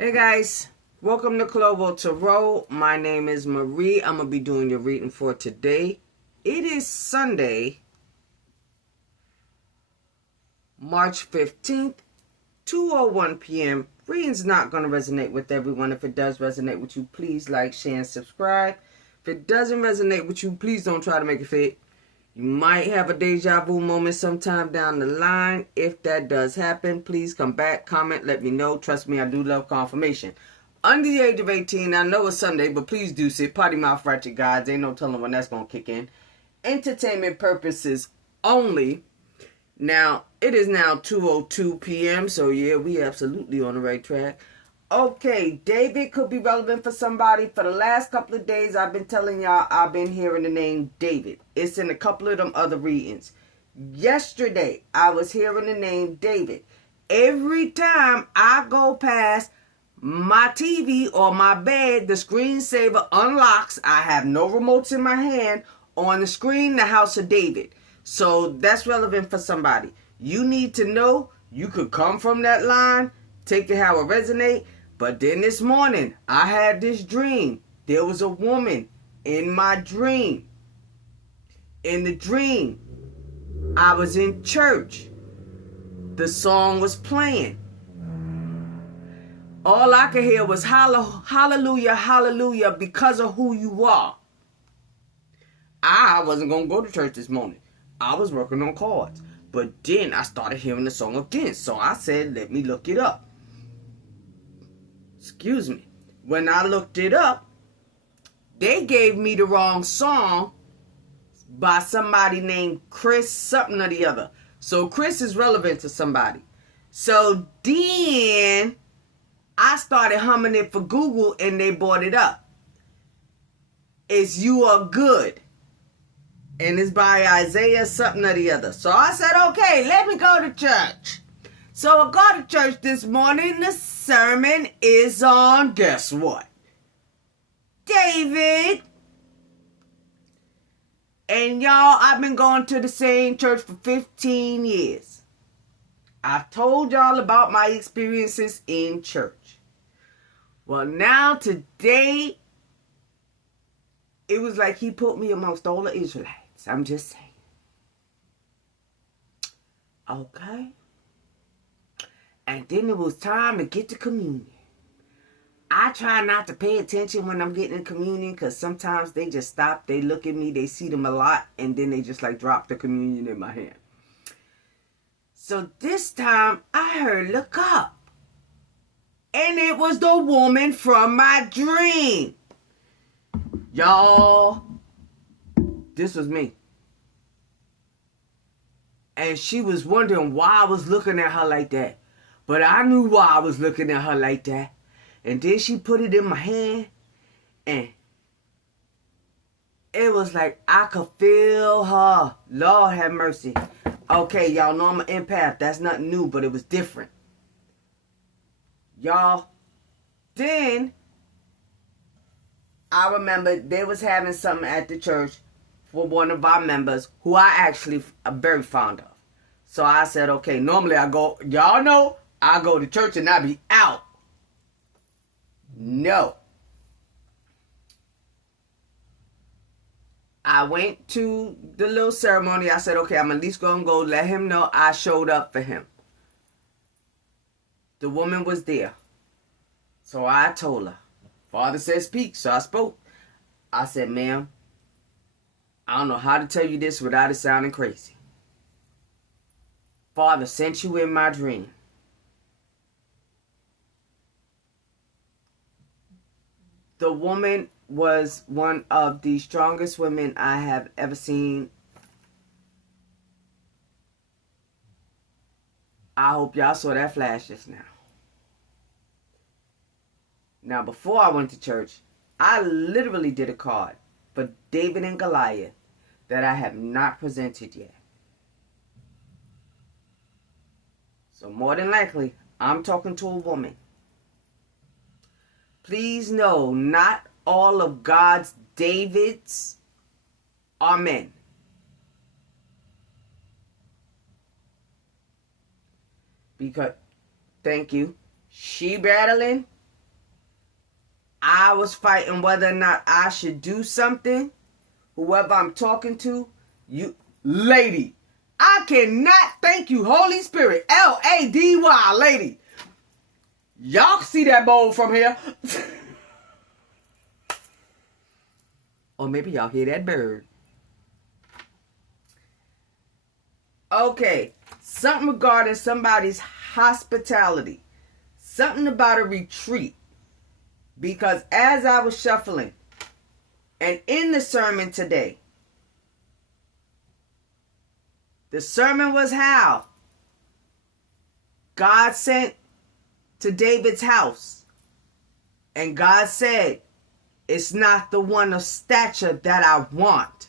Hey guys, welcome to clowilltarot. My name is Marie. I'm going to be doing your reading for today. It is Sunday, March 15th, 2:01 p.m. Reading's not going to resonate with everyone. If it does resonate with you, please like, share, and subscribe. If it doesn't resonate with you, please don't try to make it fit. You might have a deja vu moment sometime down the line. If that does happen, please come back, comment, let me know. Trust me, I do love confirmation. Under the age of 18, I know it's Sunday, but please do sit. Potty mouth ratchet guys. Ain't no telling when that's going to kick in. Entertainment purposes only. Now, it is now 2:02 p.m., so yeah, we absolutely on the right track. Okay, David could be relevant for somebody. For the last couple of days, I've been telling y'all I've been hearing the name David. It's in a couple of them other readings. Yesterday, I was hearing the name David. Every time I go past my TV or my bed, the screensaver unlocks. I have no remotes in my hand. On the screen, the House of David. So that's relevant for somebody. You need to know you could come from that line, take it how it resonates. But then this morning, I had this dream. There was a woman in my dream. In the dream, I was in church. The song was playing. All I could hear was hallelujah, hallelujah, because of who you are. I wasn't going to go to church this morning. I was working on cards. But then I started hearing the song again. So I said, let me look it up. Excuse me. When I looked it up, they gave me the wrong song by somebody named Chris something or the other. So Chris is relevant to somebody. So then I started humming it for Google and they brought it up. It's You Are Good. And it's by Isaiah something or the other. So I said, okay, let me go to church. So I go to church this morning. The sermon is on, guess what? David. And y'all, I've been going to the same church for 15 years. I've told y'all about my experiences in church. Well, now today, it was like he put me amongst all the Israelites. I'm just saying. Okay. And then it was time to get to communion. I try not to pay attention when I'm getting in communion because sometimes they just stop, they look at me, they see them a lot, and then they just like drop the communion in my hand. So this time I heard, look up. And it was the woman from my dream. Y'all, this was me. And she was wondering why I was looking at her like that. But I knew why I was looking at her like that. And then she put it in my hand. And it was like I could feel her. Lord have mercy. Okay, y'all know I'm an empath. That's nothing new, but it was different. Y'all, then I remember they was having something at the church for one of our members who I actually am very fond of. So I said, okay, normally I go, y'all know, I go to church and I be out. No. I went to the little ceremony. I said, okay, I'm at least going to go let him know I showed up for him. The woman was there. So I told her. Father said speak, so I spoke. I said, ma'am, I don't know how to tell you this without it sounding crazy. Father sent you in my dream. The woman was one of the strongest women I have ever seen. I hope y'all saw that flash just now. Now, before I went to church, I literally did a card for David and Goliath that I have not presented yet. So more than likely, I'm talking to a woman. Please know, not all of God's Davids are men. Because, thank you, she battling, I was fighting whether or not I should do something. Whoever I'm talking to, you, lady, I cannot thank you, Holy Spirit, Lady, lady. Y'all see that bowl from here? Or maybe y'all hear that bird. Okay, something regarding somebody's hospitality. Something about a retreat. Because as I was shuffling, and in the sermon today, the sermon was how God sent to David's house. And God said, it's not the one of stature that I want.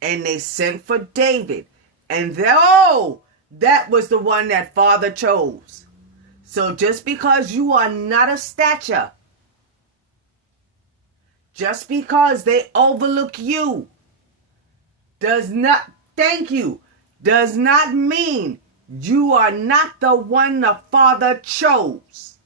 And they sent for David. And that was the one that Father chose. So just because you are not of stature, just because they overlook you, does not mean you are not the one the Father chose.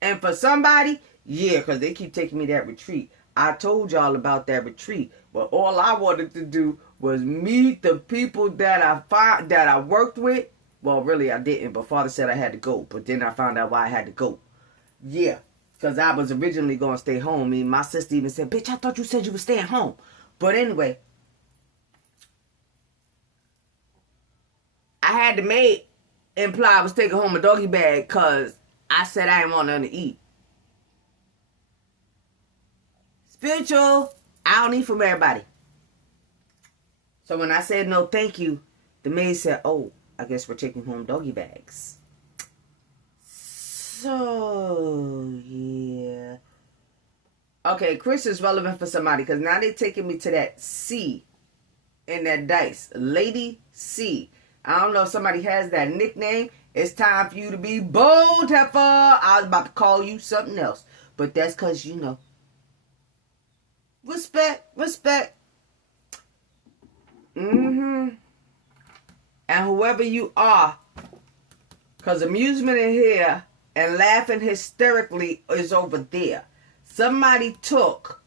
And for somebody, yeah, because they keep taking me that retreat. I told y'all about that retreat, but all I wanted to do was meet the people that I worked with. Well, really, I didn't, but Father said I had to go. But then I found out why I had to go. Yeah, because I was originally going to stay home. I mean, my sister even said, bitch, I thought you said you were staying home. But anyway, I had the maid imply I was taking home a doggy bag because I said I didn't want nothing to eat. Spiritual, I don't eat from everybody. So when I said no thank you, the maid said, oh, I guess we're taking home doggy bags. So, yeah. Okay, Chris is relevant for somebody because now they're taking me to that C in that dice. Lady C. I don't know if somebody has that nickname. It's time for you to be bold, heifer. I was about to call you something else. But that's because, you know. Respect. And whoever you are, because amusement in here and laughing hysterically is over there. Somebody took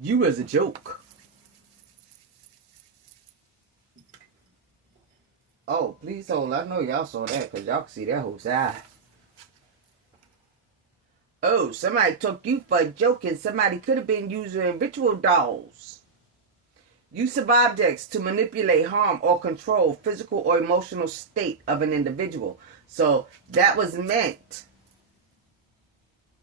you as a joke. Oh, please hold. I know y'all saw that because y'all can see that whole side. Oh, somebody took you for a joke and somebody could have been using ritual dolls. Use of objects to manipulate, harm, or control physical or emotional state of an individual. So that was meant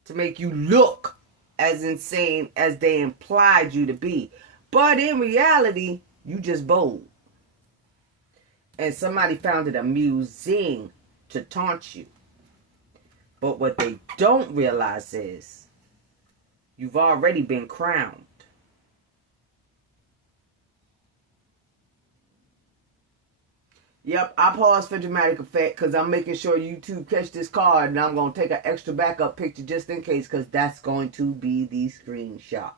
to make you look as insane as they implied you to be. But in reality, you just bold. And somebody found it amusing to taunt you. But what they don't realize is you've already been crowned. Yep, I paused for dramatic effect because I'm making sure YouTube catch this card, and I'm going to take an extra backup picture just in case because that's going to be the screenshot.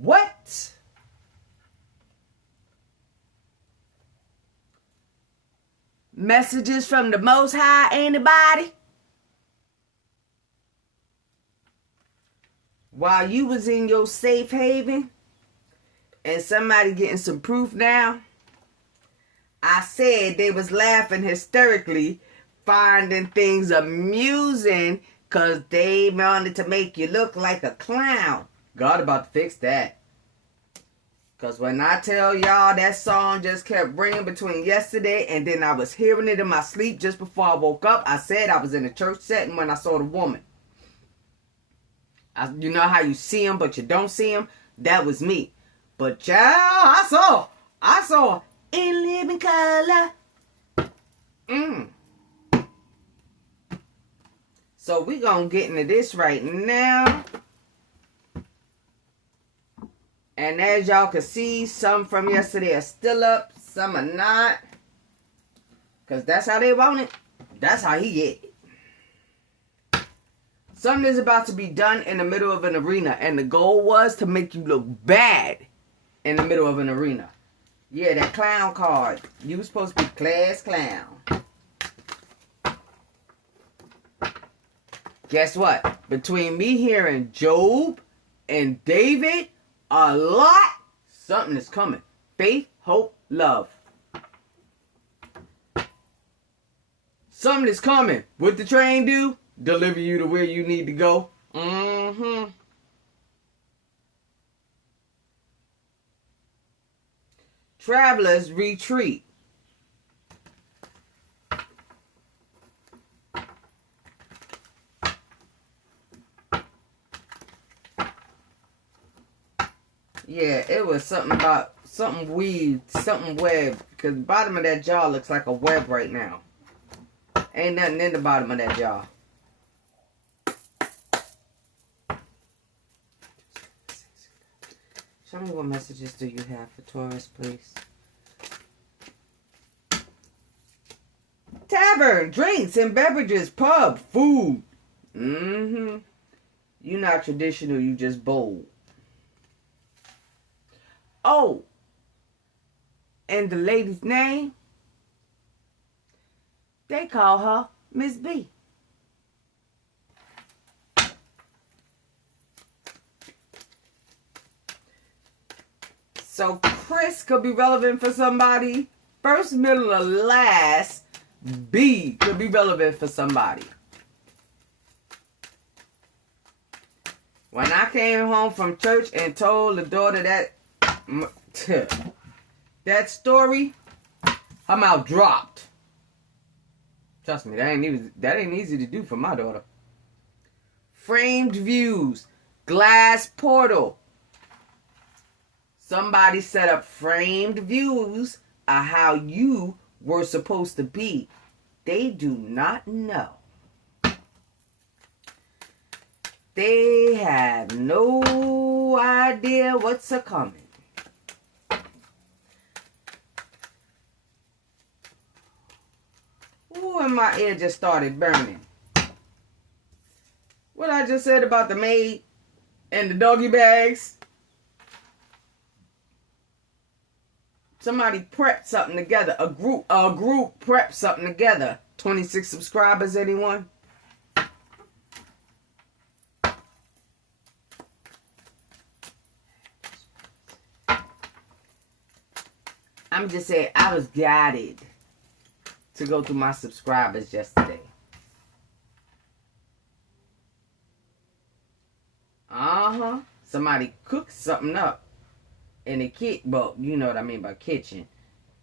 What? Messages from the Most High, anybody? While you was in your safe haven and somebody getting some proof now, I said they was laughing hysterically, finding things amusing because they wanted to make you look like a clown. God about to fix that. Because when I tell y'all that song just kept ringing between yesterday and then I was hearing it in my sleep just before I woke up, I said I was in a church setting when I saw the woman. You know how you see him but you don't see him? That was me. But child, I saw in living color. So we gonna get into this right now. And as y'all can see, some from yesterday are still up, some are not. Because that's how they want it. That's how he get it. Something is about to be done in the middle of an arena. And the goal was to make you look bad in the middle of an arena. Yeah, that clown card. You were supposed to be class clown. Guess what? Between me hearing Job and David a lot, something is coming. Faith, hope, love. Something is coming. What the train do? Deliver you to where you need to go. Mm-hmm. Travelers retreat. Yeah, it was something about something weed, something web. Because the bottom of that jaw looks like a web right now. Ain't nothing in the bottom of that jaw. Show me what messages do you have for Taurus, please. Tavern, drinks and beverages, pub, food. Mm-hmm. You not traditional, you just bold. Oh, and the lady's name? They call her Miss B. So Chris could be relevant for somebody. First, middle, or last, B could be relevant for somebody. When I came home from church and told the daughter that story, her mouth dropped. Trust me, that ain't easy to do for my daughter. Framed views, glass portal. Somebody set up framed views of how you were supposed to be. They do not know. They have no idea what's a-coming. Ooh, and my ear just started burning. What I just said about the maid and the doggy bags. Somebody prepped something together. A group prepped something together. 26 subscribers, anyone? I'm just saying, I was guided to go through my subscribers yesterday. Somebody cooked something up in the kitchen. Well, you know what I mean by kitchen.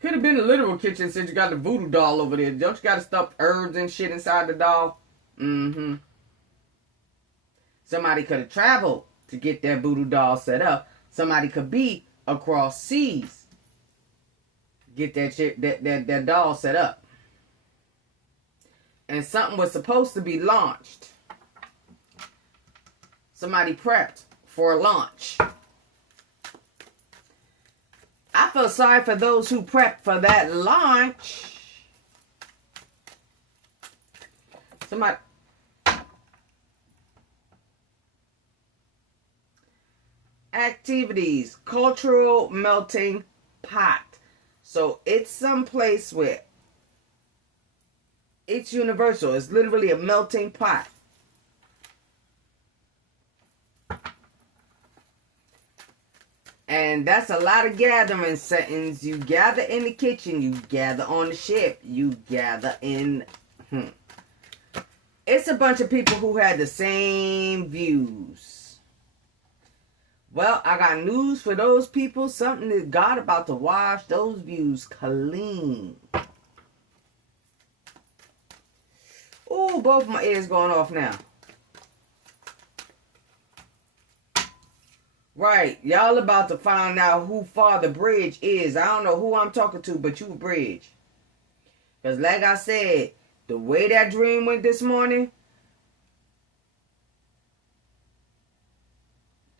Could have been a literal kitchen since you got the voodoo doll over there. Don't you got to stuff herbs and shit inside the doll? Somebody could have traveled to get that voodoo doll set up. Somebody could be across seas. Get that shit, that doll set up. And something was supposed to be launched. Somebody prepped for a launch. I feel sorry for those who prepped for that launch. Somebody. Activities. Cultural melting pot. So it's some place where it's universal. It's literally a melting pot. And that's a lot of gathering settings. You gather in the kitchen. You gather on the ship. You gather in... It's a bunch of people who had the same views. Well, I got news for those people. Something that God about to wash those views clean. Oh, both my ears going off now. Right, y'all about to find out who Father Bridge is. I don't know who I'm talking to, but you Bridge. Because like I said, the way that dream went this morning,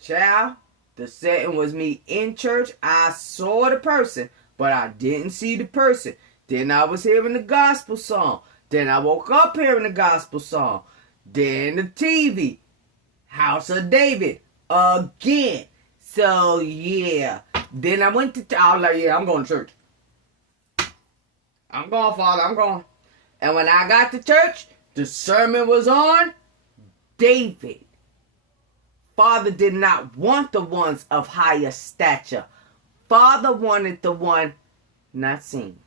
child, the setting was me in church. I saw the person, but I didn't see the person. Then I was hearing the gospel song. Then I woke up hearing the gospel song. Then the TV. House of David. Again. So, yeah. Then I went to... I was like, yeah, I'm going to church. I'm going, Father. I'm going. And when I got to church, the sermon was on. David. Father did not want the ones of higher stature. Father wanted the one not seen.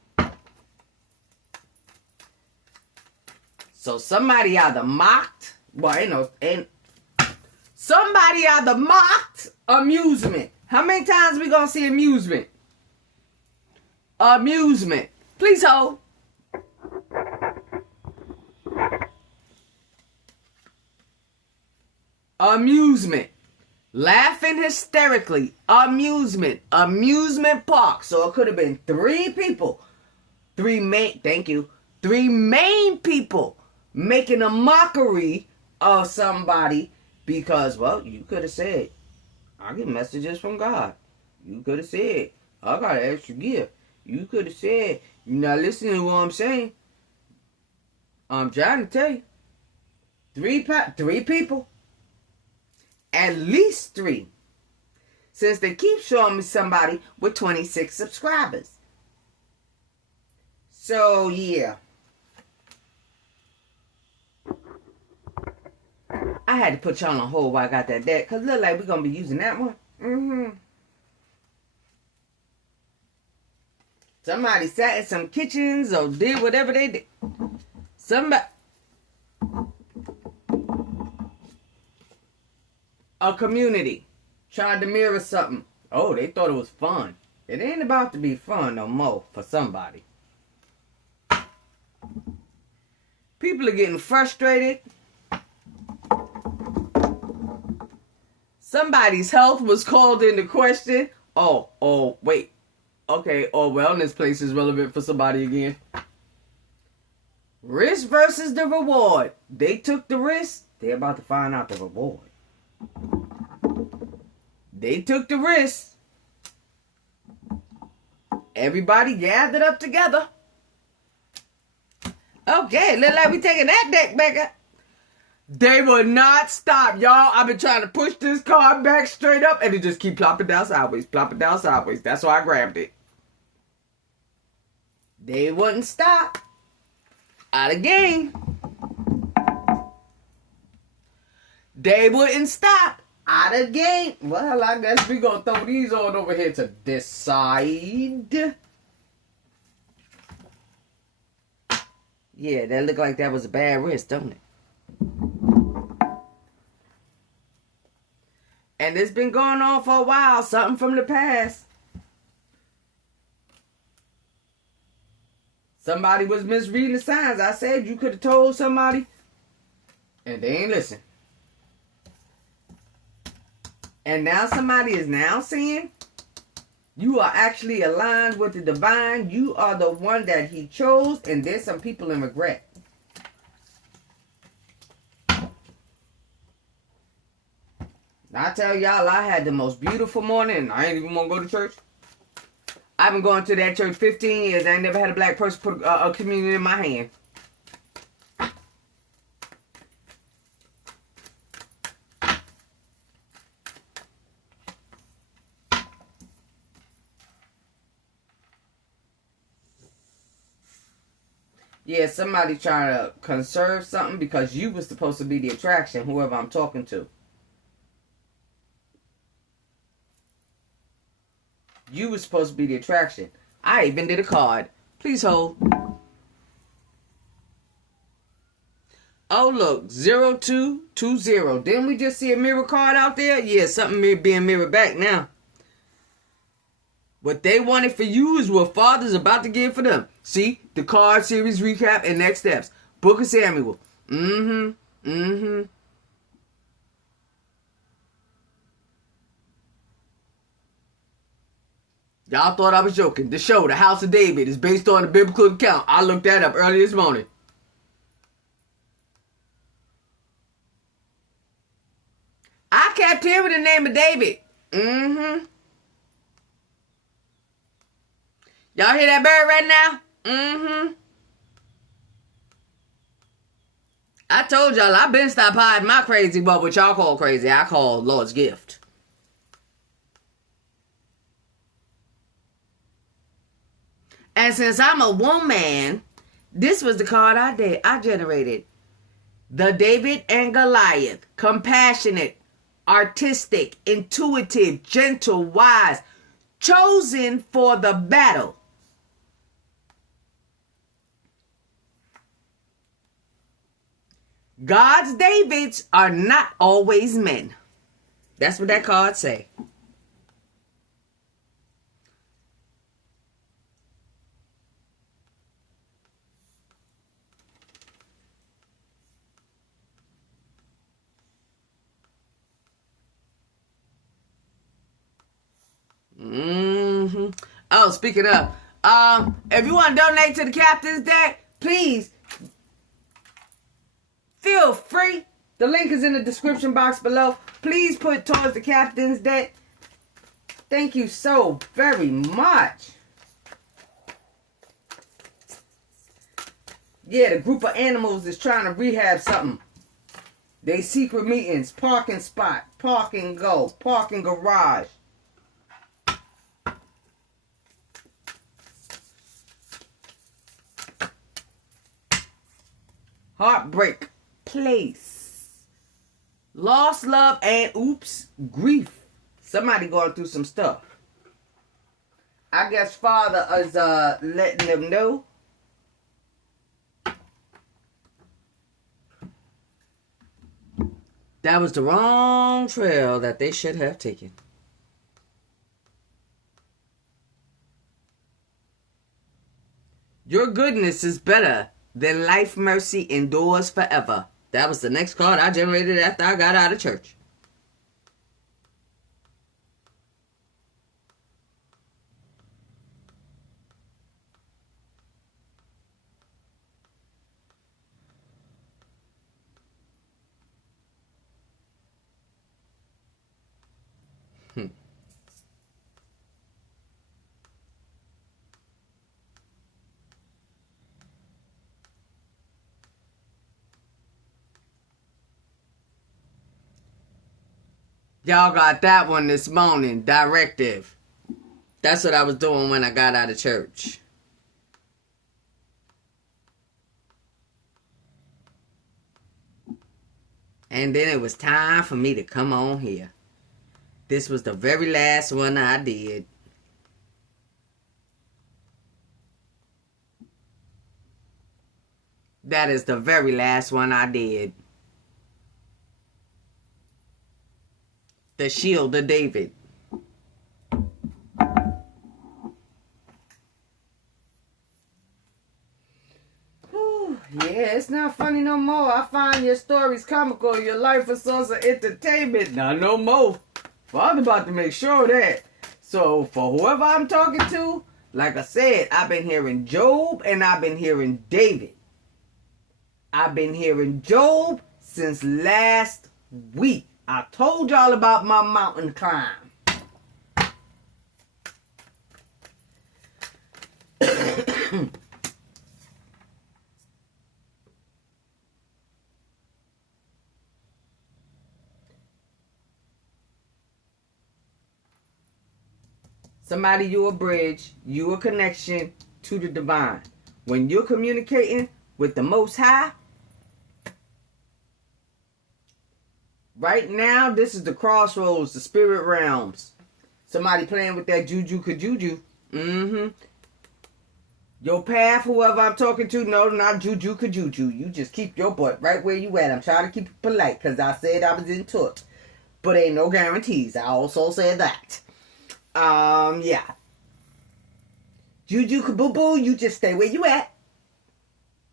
So somebody either mocked, and somebody either mocked amusement. How many times we gonna see amusement? Amusement. Please hold. Amusement. Laughing hysterically. Amusement. Amusement park. So it could have been 3 people. 3 main people making a mockery of somebody because, well, you could have said, I get messages from God. You could have said, I got an extra gift. You could have said, you're not listening to what I'm saying. I'm trying to tell you. 3 people. At least 3. Since they keep showing me somebody with 26 subscribers. So, yeah. I had to put y'all on hold while I got that deck. Because it look like we're going to be using that one. Somebody sat in some kitchens or did whatever they did. Somebody... A community tried to mirror something. Oh, they thought it was fun. It ain't about to be fun no more for somebody. People are getting frustrated. Somebody's health was called into question. Oh, wait. Okay, wellness place is relevant for somebody again. Risk versus the reward. They took the risk. They're about to find out the reward. They took the risk. Everybody gathered up together. Okay, look like we taking that deck back up. They will not stop, y'all. I've been trying to push this card back straight up, and it just keep plopping down sideways, plopping down sideways. That's why I grabbed it. They wouldn't stop. Out of game. They wouldn't stop. Out of game. Well, I guess we gonna throw these on over here to this side. Yeah, that looked like that was a bad risk, don't it? And it's been going on for a while. Something from the past. Somebody was misreading the signs. I said you could have told somebody. And they ain't listen. And now somebody is now saying you are actually aligned with the divine. You are the one that he chose. And there's some people in regret. I tell y'all, I had the most beautiful morning. And I ain't even want to go to church. I've been going to that church 15 years. I ain't never had a black person put a communion in my hand. Yeah, somebody trying to conserve something because you was supposed to be the attraction, whoever I'm talking to. You was supposed to be the attraction. I even did a card. Please hold. Oh, look. 0220. Didn't we just see a mirror card out there? Yeah, something being mirrored back now. What they wanted for you is what Father's about to give for them. See? The card series recap and next steps. Book of Samuel. Y'all thought I was joking. The show, The House of David, is based on the biblical account. I looked that up early this morning. I kept hearing the name of David. Y'all hear that bird right now? I told y'all, I've been stopped hiding my crazy, but what y'all call crazy, I call Lord's gift. And since I'm a woman, this was the card I generated. The David and Goliath. Compassionate, artistic, intuitive, gentle, wise. Chosen for the battle. God's Davids are not always men. That's what that card say. Oh, speaking of, if you want to donate to the Captain's Deck, please feel free. The link is in the description box below. Please put towards the Captain's Deck. Thank you so very much. Yeah, the group of animals is trying to rehab something. They secret meetings, parking spot, parking go, parking garage. Heartbreak place. Lost love and oops, grief. Somebody going through some stuff. I guess Father is letting them know. That was the wrong trail that they should have taken. Your goodness is better than life mercy endures forever. That was the next card I generated after I got out of church. Y'all got that one this morning. Directive. That's what I was doing when I got out of church. And then it was time for me to come on here. This was the very last one I did. That is the very last one I did. The Shield of David. Whew, yeah, it's not funny no more. I find your stories comical, your life a source of entertainment. Not no more. Father about to make sure of that. So for whoever I'm talking to, like I said, I've been hearing Job and I've been hearing David. I've been hearing Job since last week. I told y'all about my mountain climb. Somebody, you a bridge, you a connection to the divine. When you're communicating with the Most High, right now, this is the crossroads, the spirit realms. Somebody playing with that juju kajuju. Your path, whoever I'm talking to, no, not juju kajuju. You just keep your butt right where you at. I'm trying to keep it polite because I said I was in touch. But ain't no guarantees. I also said that. Yeah. Juju kaboo, you just stay where you at.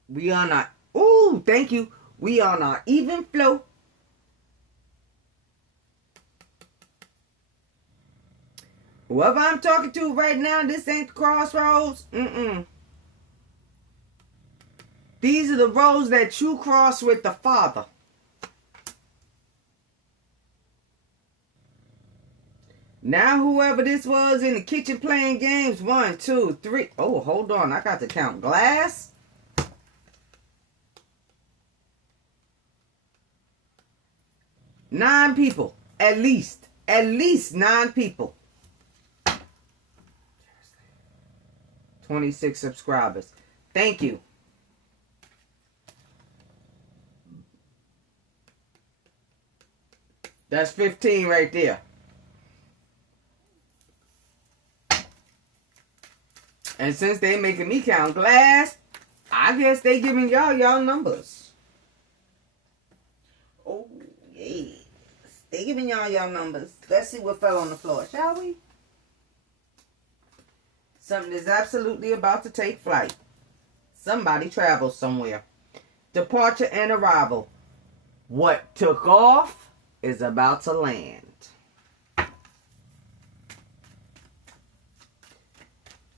We on our, ooh, thank you. We on our even flow. Whoever I'm talking to right now, this ain't the crossroads. These are the roads that you cross with the Father. Now whoever this was in the kitchen playing games, 1, 2, 3. Oh, hold on. I got to count glass. Nine people. At least 9 people. 26 subscribers. Thank you. That's 15 right there. And since they making me count glass, I guess they giving y'all numbers. Oh, yes. They giving y'all numbers. Let's see what fell on the floor, shall we? Something is absolutely about to take flight. Somebody travels somewhere. Departure and arrival. What took off is about to land.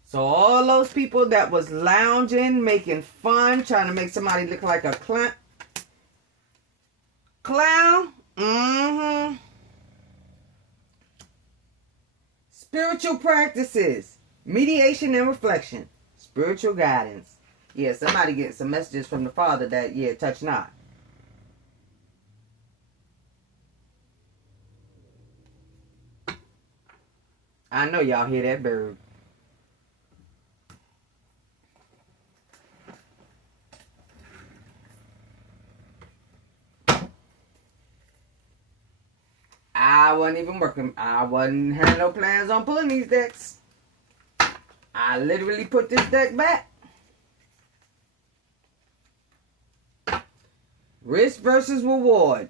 So all those people that was lounging, making fun, trying to make somebody look like a clown. Spiritual practices. Mediation and reflection. Spiritual guidance. Yeah, somebody getting some messages from the Father that, yeah, touch not. I know y'all hear that bird. I wasn't even working. I wasn't had no plans on pulling these decks. I literally put this deck back. Risk versus reward.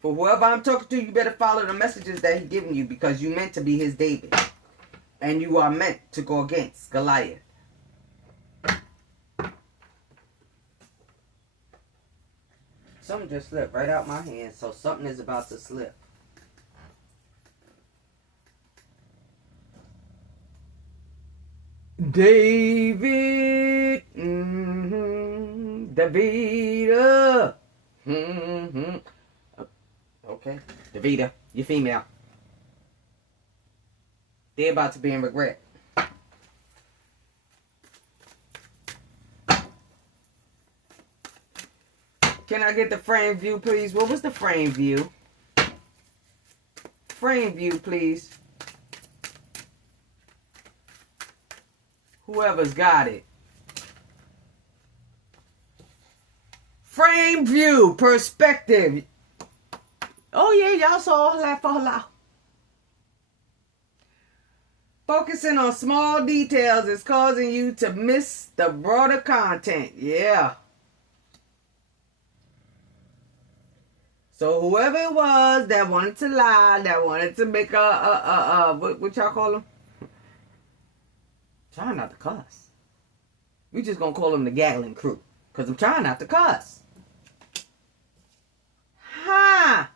For whoever I'm talking to, you better follow the messages that he's giving you, because you meant to be his David. And you are meant to go against Goliath. Something just slipped right out my hand, so something is about to slip. David, Davida, okay, Davida, you're female. They're about to be in regret. Can I get the frame view, please? What was the frame view? Frame view, please. Whoever's got it. Frame view, perspective. Oh yeah, y'all saw laugh all out. Focusing on small details is causing you to miss the broader content. Yeah. So whoever it was that wanted to lie, that wanted to make what y'all call them? Trying not to cuss. We just gonna call them the Gatling crew, cause I'm trying not to cuss. Ha!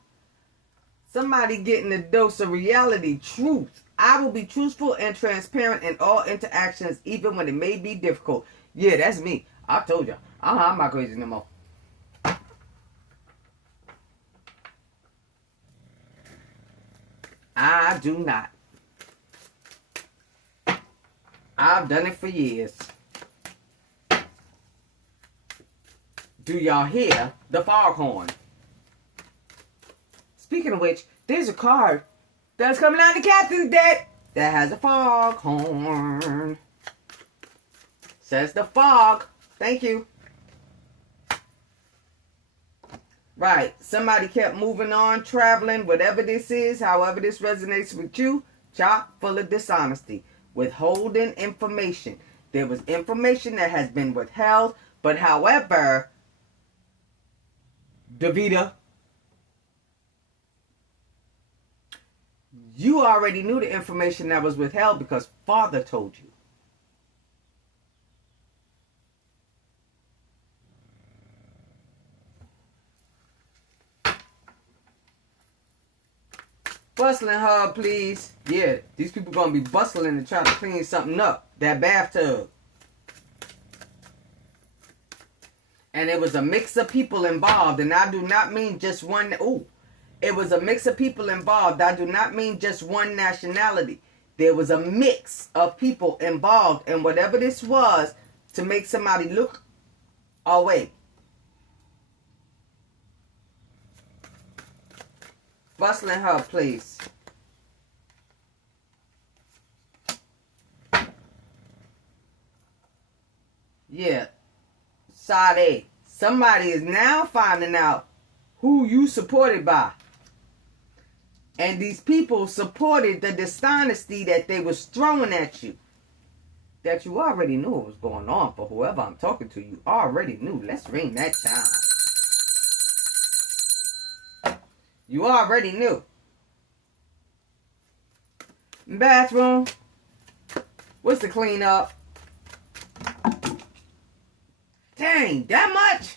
Somebody getting a dose of reality, truth. I will be truthful and transparent in all interactions, even when it may be difficult. Yeah, that's me. I told y'all. I'm not crazy no more. I do not. I've done it for years. Do y'all hear the foghorn? Speaking of which, there's a card that's coming out of the captain's deck that has a foghorn. Says the fog. Thank you. Right. Somebody kept moving on, traveling, whatever this is, however this resonates with you, chock full of dishonesty. Withholding information. There was information that has been withheld, but however, Davida, you already knew the information that was withheld because Father told you. Bustling her, please. Yeah, these people gonna be bustling and trying to clean something up. That bathtub. And it was a mix of people involved, and I do not mean just one. Ooh, it was a mix of people involved. I do not mean just one nationality. There was a mix of people involved in whatever this was to make somebody look away. Bustling her, please. Yeah. Sade. Somebody is now finding out who you supported by. And these people supported the dishonesty that they was throwing at you. That you already knew what was going on. For whoever I'm talking to, you already knew. Let's ring that chime. You already knew. Bathroom. What's the cleanup? Dang, that much?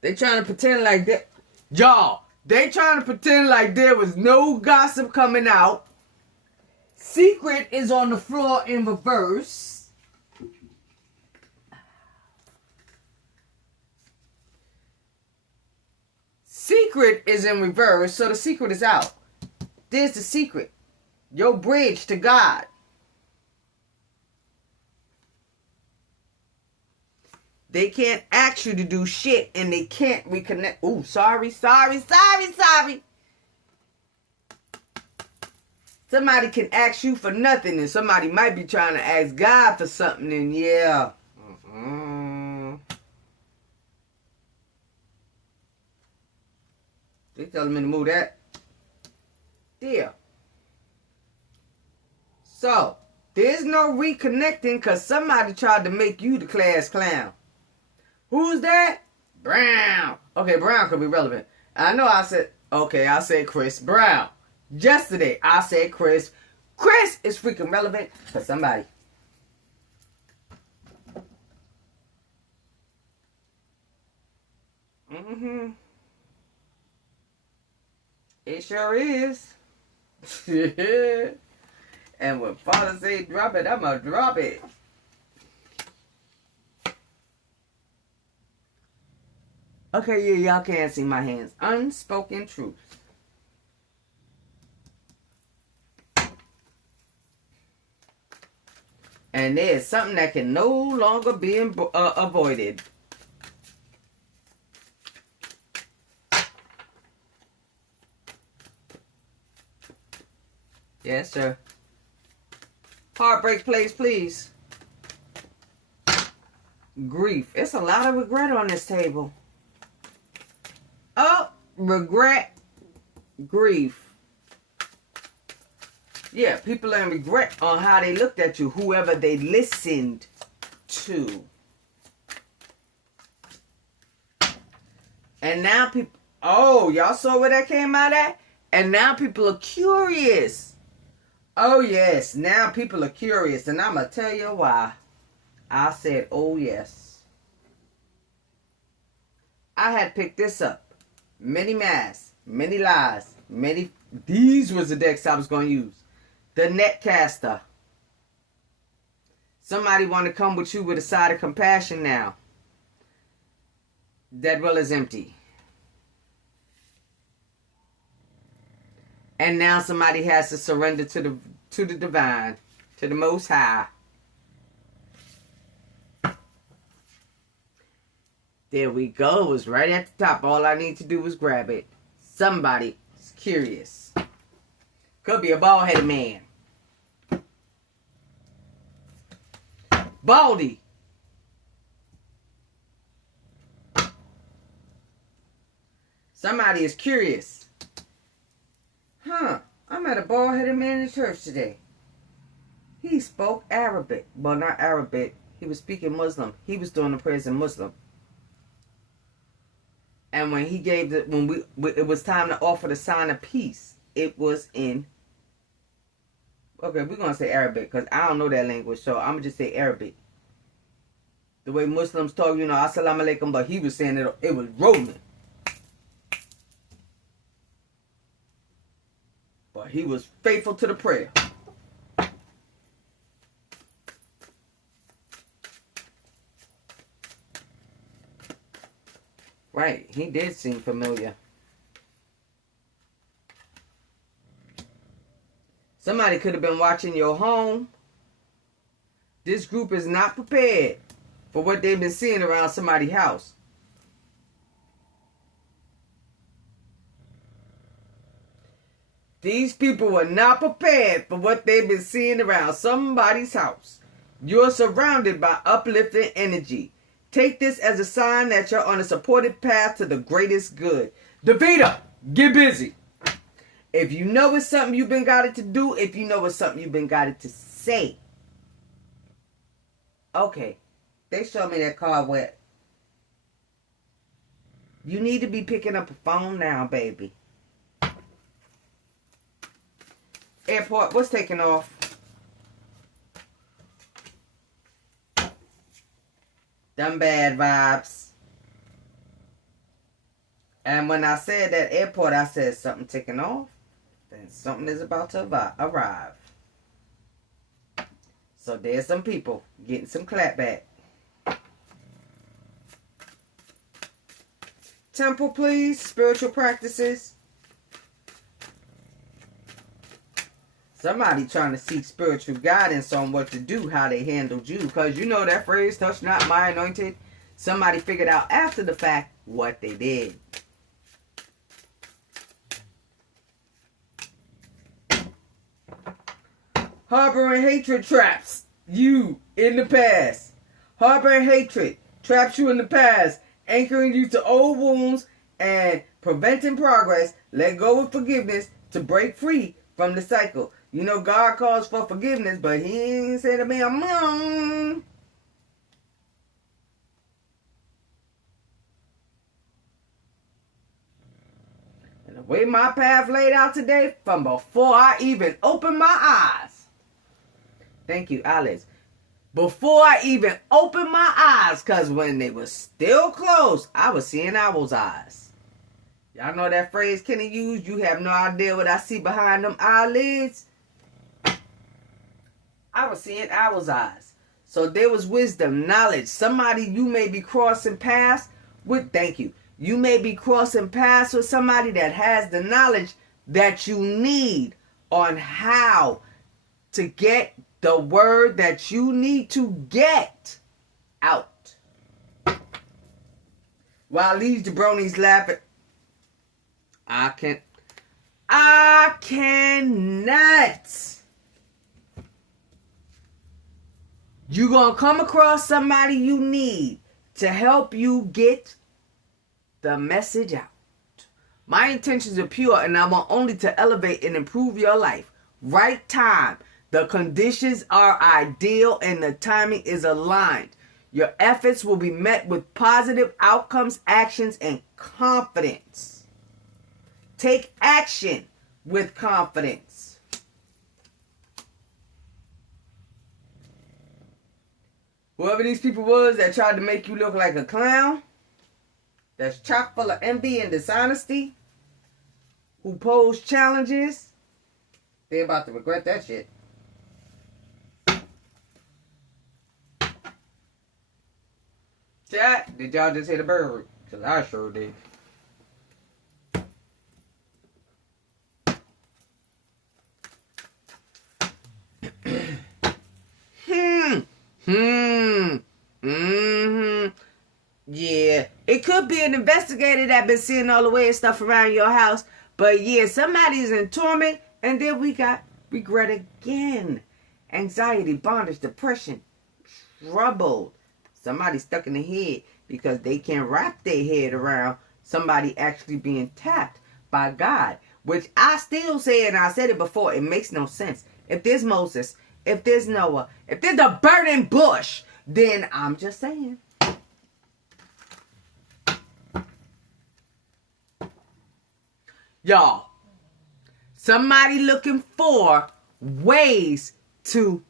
They trying to pretend like that. Y'all, they trying to pretend like there was no gossip coming out. Secret is on the floor in reverse. Secret is in reverse, so the secret is out. There's the secret. Your bridge to God. They can't ask you to do shit and they can't reconnect. Ooh, sorry. Somebody can ask you for nothing and somebody might be trying to ask God for something and yeah. They telling me to move that. There. So, there's no reconnecting because somebody tried to make you the class clown. Who's that? Brown. Okay, Brown could be relevant. I know I said Chris Brown. Yesterday, I said Chris. Chris is freaking relevant for somebody. It sure is. And when Father say drop it, I'm going to drop it. Okay, yeah, y'all can't see my hands. Unspoken truth. And there's something that can no longer be avoided. Yes, sir. Heartbreak place, please. Grief. It's a lot of regret on this table. Oh, regret, grief. Yeah, people are in regret on how they looked at you, whoever they listened to. And now people, oh, y'all saw where that came out at? And now people are curious. Oh, yes, now people are curious. And I'm going to tell you why. I said, oh, yes. I had picked this up. Many masks, many lies, many... These was the decks I was going to use. The Netcaster. Somebody want to come with you with a side of compassion now. That well is empty. And now somebody has to surrender to the divine, to the Most High. There we go. It was right at the top. All I need to do was grab it. Somebody is curious. Could be a bald-headed man. Baldy. Somebody is curious. Huh. I met a bald-headed man in church today. He spoke Arabic. Well, not Arabic. He was speaking Muslim. He was doing the prayers in Muslim. And when he gave it was time to offer the sign of peace, it was in, okay, we're going to say Arabic because I don't know that language, so I'm going to just say Arabic. The way Muslims talk, you know, Assalamu alaikum, but he was saying it was rolling. But he was faithful to the prayer. Right, he did seem familiar. Somebody could have been watching your home. This group is not prepared for what they've been seeing around somebody's house. These people were not prepared for what they've been seeing around somebody's house. You're surrounded by uplifting energy. Take this as a sign that you're on a supported path to the greatest good. Davida, get busy. If you know it's something you've been guided to do, if you know it's something you've been guided to say. Okay, they showed me that card where you need to be picking up a phone now, baby. Airport, what's taking off? Them bad vibes. And when I said that airport, I said something taking off. Then something is about to arrive. So there's some people getting some clapback. Temple, please. Spiritual practices. Somebody trying to seek spiritual guidance on what to do, how they handled you. Because you know that phrase, touch not my anointed. Somebody figured out after the fact what they did. Harboring hatred traps you in the past. Harboring hatred traps you in the past, anchoring you to old wounds and preventing progress. Let go of forgiveness to break free from the cycle. You know God calls for forgiveness, but he ain't said to me, and the way my path laid out today, from before I even opened my eyes. Thank you, Alice. Before I even opened my eyes, because when they were still closed, I was seeing owl's eyes. Y'all know that phrase Kenny used? You have no idea what I see behind them eyelids. I was seeing owl's eyes. So there was wisdom, knowledge. Somebody you may be crossing paths with. Thank you. You may be crossing paths with somebody that has the knowledge that you need on how to get the word that you need to get out. While these jabronis laughing, I cannot. You're going to come across somebody you need to help you get the message out. My intentions are pure and I want only to elevate and improve your life. Right time. The conditions are ideal and the timing is aligned. Your efforts will be met with positive outcomes, actions, and confidence. Take action with confidence. Whoever these people was that tried to make you look like a clown, that's chock full of envy and dishonesty, who posed challenges, they're about to regret that shit. Chat, did y'all just hit a bird? Because I sure did. Yeah, it could be an investigator that been seeing all the weird stuff around your house. But yeah, somebody's in torment. And then we got regret again. Anxiety, bondage, depression, trouble. Somebody stuck in the head because they can't wrap their head around somebody actually being tapped by God. Which I still say, and I said it before, it makes no sense. If there's Moses, if there's Noah, if there's a burning bush, then I'm just saying. Y'all, somebody looking for ways to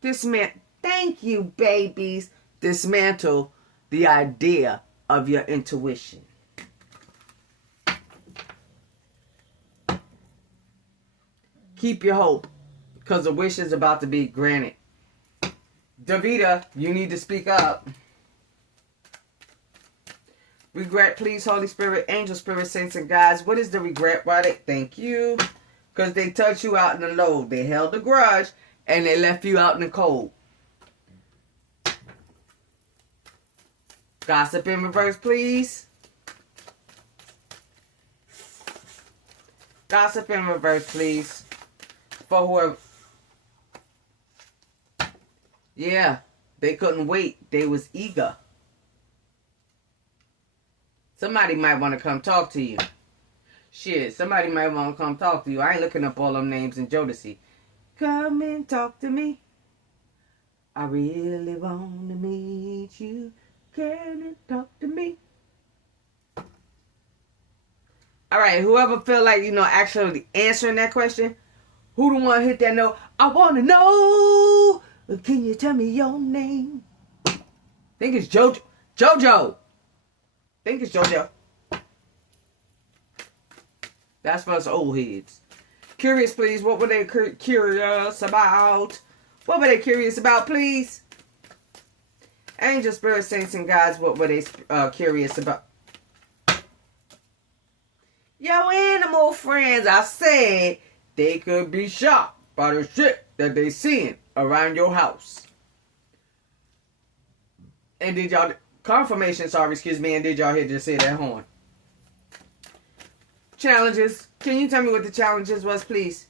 dismantle. Thank you, babies. Dismantle the idea of your intuition. Keep your hope, because the wish is about to be granted. Davida, you need to speak up. Regret, please, Holy Spirit, angel spirit, saints and guides. What is the regret? Why they thank you? Because they touched you out in the low. They held a grudge and they left you out in the cold. Gossip in reverse, please. Gossip in reverse, please. For whoever. Yeah. They couldn't wait. They was eager. Somebody might want to come talk to you. Shit, somebody might want to come talk to you. I ain't looking up all them names in Jodeci. Come and talk to me. I really want to meet you. Can you talk to me? Alright, whoever feel like, actually answering that question, who the one hit that note? I want to know. Can you tell me your name? I think it's Jojo. I think it's Jojo. That's for us old heads. Curious, please. What were they curious about? What were they curious about, please? Angel, spirit, saints, and gods, what were they curious about? Yo, animal friends, I said they could be shocked by the shit that they seeing around your house. And did y'all... Confirmation, sorry, excuse me. And did y'all hear just say that horn? Challenges. Can you tell me what the challenges was, please?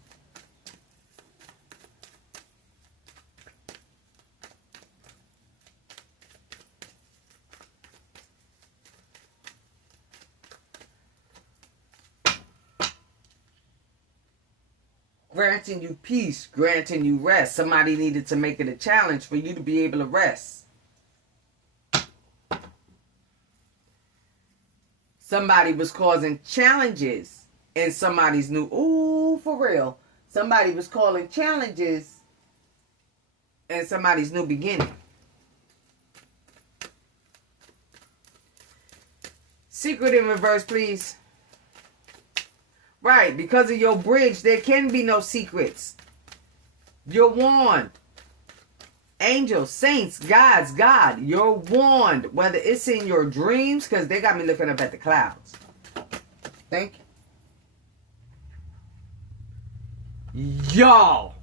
Granting you peace, granting you rest. Somebody needed to make it a challenge for you to be able to rest. Somebody was causing challenges in somebody's new... Ooh, for real. Somebody was calling challenges in somebody's new beginning. Secret in reverse, please. Right, because of your bridge, there can be no secrets. You're warned. Angels, saints, gods, God, you're warned. Whether it's in your dreams, because they got me looking up at the clouds. Thank you. Y'all.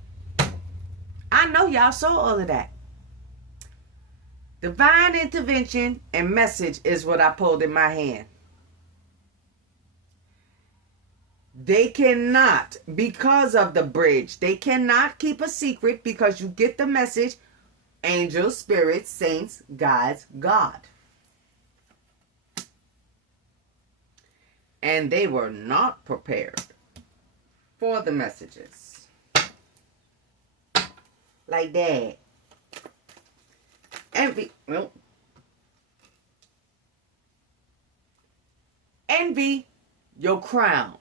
I know y'all saw all of that. Divine intervention and message is what I pulled in my hand. They cannot, because of the bridge, they cannot keep a secret because you get the message. Angels, spirits, saints, gods, God. And they were not prepared for the messages. Like that. Envy. Well, envy your crown.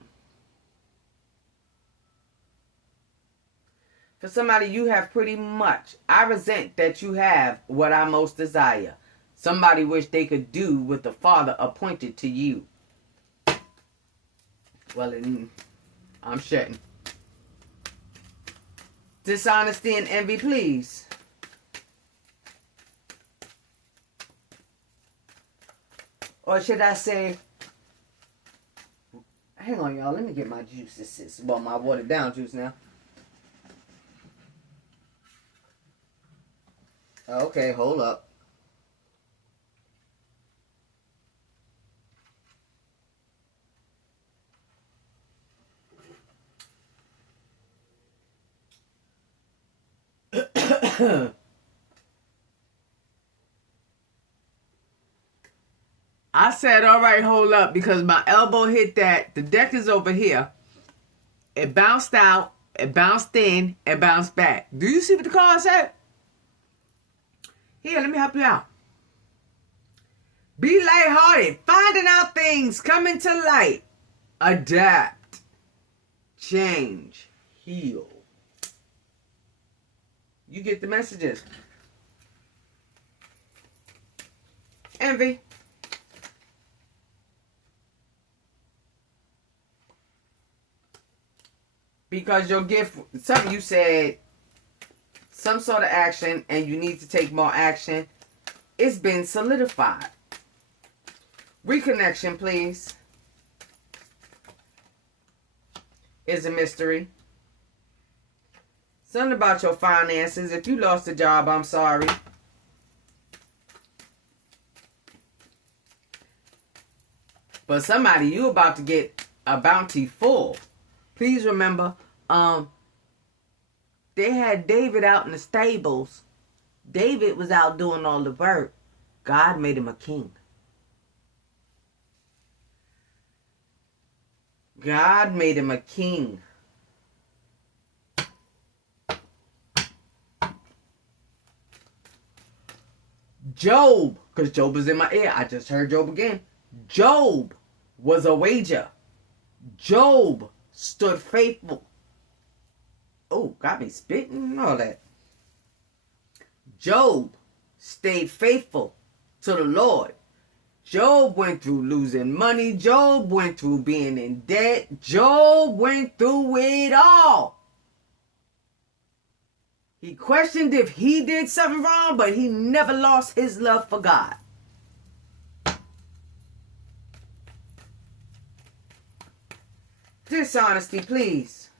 For somebody, you have pretty much. I resent that you have what I most desire. Somebody wish they could do what the Father appointed to you. Well, I'm shutting. Dishonesty and envy, please. Or should I say... Hang on, y'all. Let me get my juice. This is my watered down juice now. Okay, hold up. I said, all right, hold up, because my elbow hit that. The deck is over here. It bounced out, it bounced in, it bounced back. Do you see what the card said? Here, let me help you out. Be lighthearted. Finding out things. Coming to light. Adapt. Change. Heal. You get the messages. Envy. Because your gift, something you said, some sort of action, and you need to take more action, it's been solidified. Reconnection, please. Is a mystery. Something about your finances. If you lost a job, I'm sorry. But somebody, you about to get a bounty full. Please remember, they had David out in the stables. David was out doing all the work. God made him a king. God made him a king. Job, because Job is in my ear. I just heard Job again. Job was a wager. Job stood faithful. Oh, got me spitting and all that. Job stayed faithful to the Lord. Job went through losing money. Job went through being in debt. Job went through it all. He questioned if he did something wrong, but he never lost his love for God. Dishonesty, please.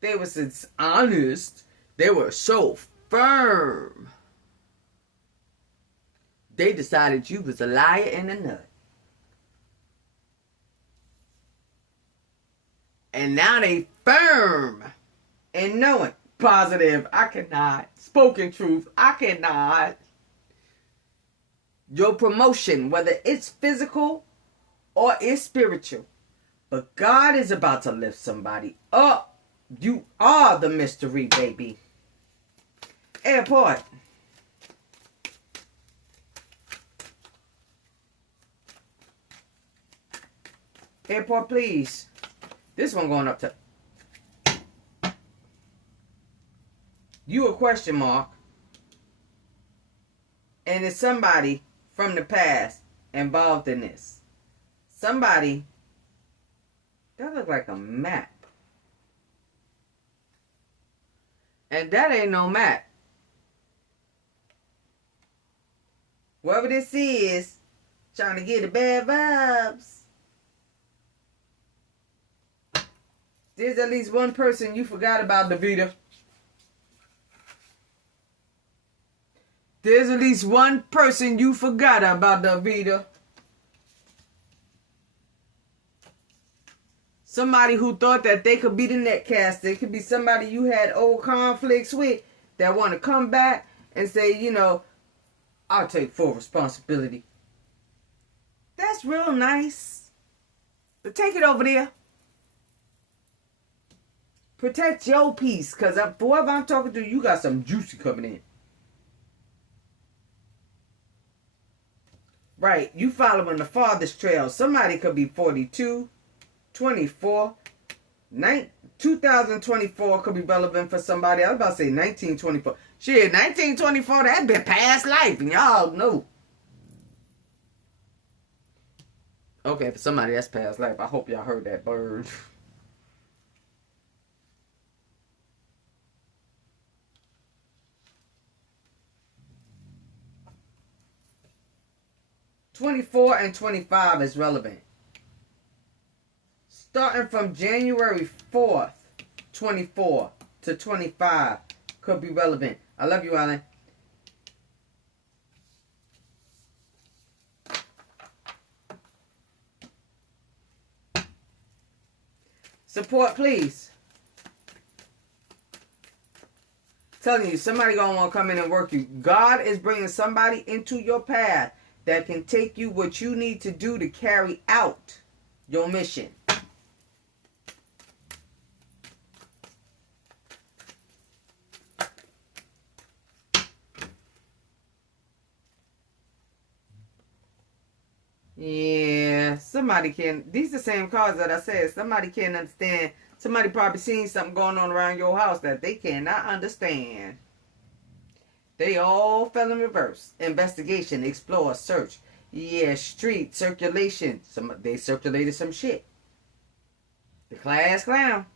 They were so honest. They were so firm. They decided you was a liar and a nut. And now they firm in knowing. Positive, I cannot. Spoken truth, I cannot. Your promotion, whether it's physical or it's spiritual. But God is about to lift somebody up. You are the mystery, baby. Airport. Airport, please. This one going up to... You a question mark. And it's somebody from the past involved in this. Somebody... That look like a map. And that ain't no map. Whoever this is, trying to get the bad vibes. There's at least one person you forgot about, Davida. There's at least one person you forgot about, Davida. Somebody who thought that they could be the netcaster. It could be somebody you had old conflicts with that want to come back and say, you know, I'll take full responsibility. That's real nice. But take it over there. Protect your peace, because whoever I'm talking to, you got some juicy coming in. Right, you following the farthest trail. Somebody could be 42, 24, 2024 could be relevant for somebody. I was about to say 1924. Shit, 1924, that been past life, and y'all know. Okay, for somebody that's past life, I hope y'all heard that bird. '24 and 25 is relevant. Starting from January 4th, 24 to 25 could be relevant. I love you, Alan. Support, please. Telling you, somebody gonna want to come in and work you. God is bringing somebody into your path that can take you what you need to do to carry out your mission. Yeah, somebody can. These are the same cards that I said. Somebody can't understand. Somebody probably seen something going on around your house that they cannot understand. They all fell in reverse. Investigation, explore, search. Yeah, street, circulation. They circulated some shit. The class clown.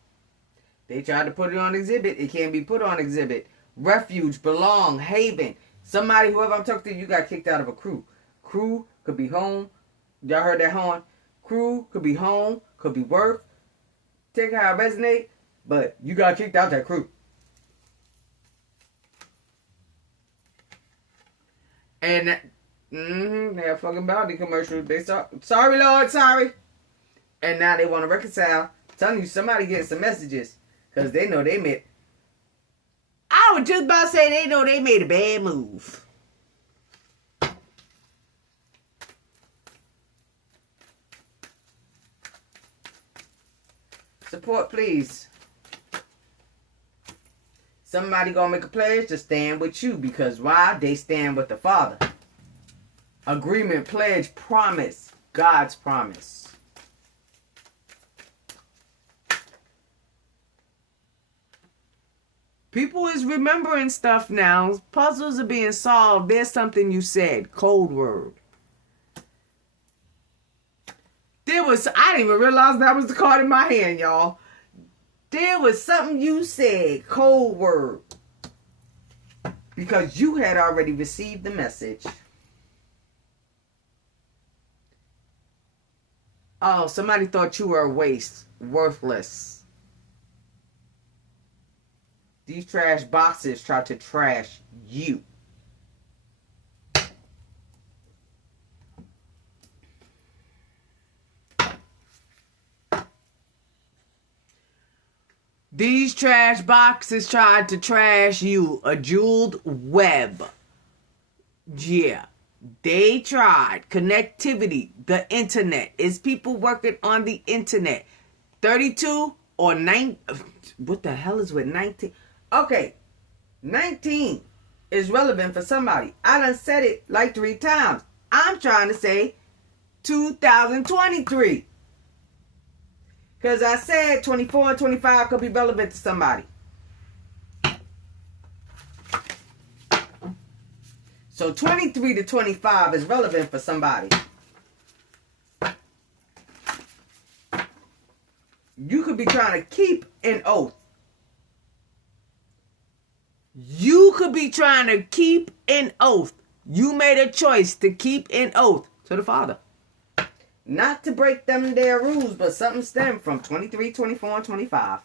They tried to put it on exhibit. It can't be put on exhibit. Refuge, belong, haven. Somebody, whoever I'm talking to, you got kicked out of a crew. Crew could be home. Y'all heard that horn? Crew could be home, could be work. Take how it resonate, but you got kicked out that crew. And they have fucking bounty commercial. They sorry, Lord, sorry. And now they want to reconcile. I'm telling you, somebody getting some messages because they know they met. I I was just about to say they know they made a bad move. Support, please. Somebody gonna make a pledge to stand with you because why? They stand with the Father. Agreement, pledge, promise. God's promise. People is remembering stuff now. Puzzles are being solved. There's something you said. Code word. I didn't even realize that was the card in my hand, y'all. There was something you said. Code word. Because you had already received the message. Oh, somebody thought you were a waste. Worthless. These trash boxes try to trash you. These trash boxes tried to trash you. A jeweled web. Yeah. They tried. Connectivity. The internet. Is people working on the internet. 32 or 9. What the hell is with 19? Okay. 19 is relevant for somebody. I done said it like 3 times. I'm trying to say 2023. Because I said 24 and 25 could be relevant to somebody. So 23 to 25 is relevant for somebody. You could be trying to keep an oath. You could be trying to keep an oath. You made a choice to keep an oath to the Father. Not to break them their rules, but something stemmed from 23, 24, and 25.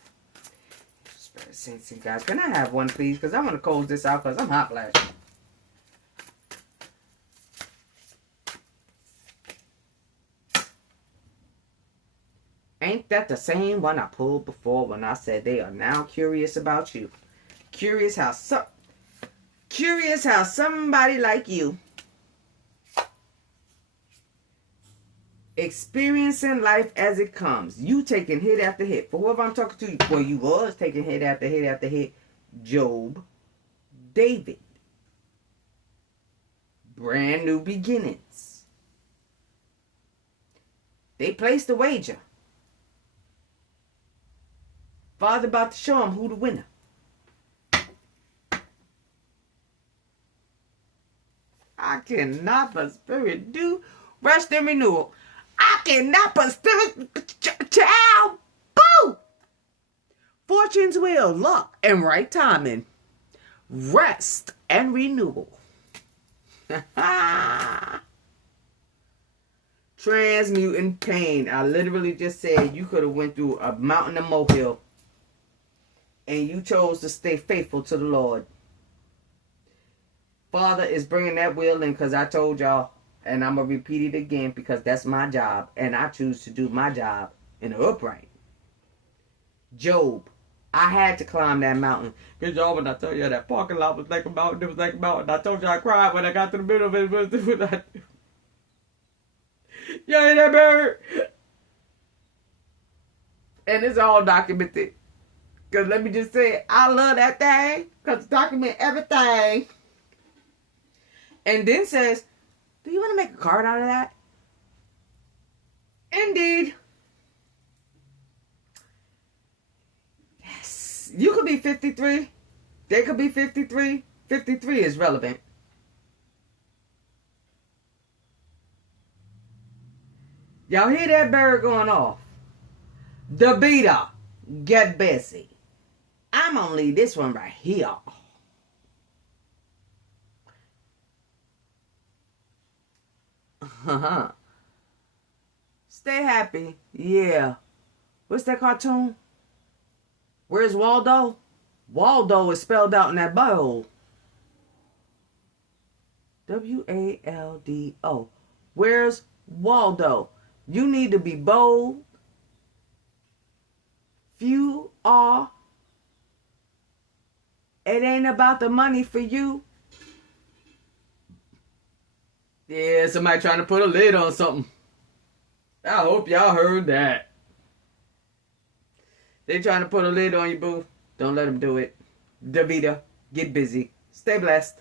Spirit Saints and guys, can I have one, please? Because I want to close this out because I'm hot flashing. Ain't that the same one I pulled before when I said they are now curious about you? Curious how somebody like you experiencing life as it comes. You taking hit after hit. For whoever I'm talking to, well, you was taking hit after hit after hit. Job, David. Brand new beginnings. They placed a wager. Father about to show them who the winner. I cannot but spirit do rest and renewal. I cannot but spirit child. Boo! Fortune's wheel, luck, and right timing. Rest and renewal. Transmuting pain. I literally just said you could have went through a mountain and molehill and you chose to stay faithful to the Lord. Father is bringing that wheel in because I told y'all, and I'm going to repeat it again because that's my job, and I choose to do my job in the upright. Job, I had to climb that mountain. Because y'all, when I tell you that parking lot was like a mountain, it was like a mountain. I told you I cried when I got to the middle of it. Y'all hear that bird? And it's all documented. Because let me just say, I love that thing because it documents everything. And then says, do you want to make a card out of that? Indeed. Yes. You could be 53. They could be 53. 53 is relevant. Y'all hear that bird going off? DAVIDA, get busy. I'm gonna leave this one right here. Stay happy. Yeah. What's that cartoon? Where's Waldo? Waldo is spelled out in that bio. W-A-L-D-O. Where's Waldo? You need to be bold. Few are It ain't about the money for you. Yeah, somebody trying to put a lid on something. I hope y'all heard that. They trying to put a lid on you, boo. Don't let them do it. Davida, get busy. Stay blessed.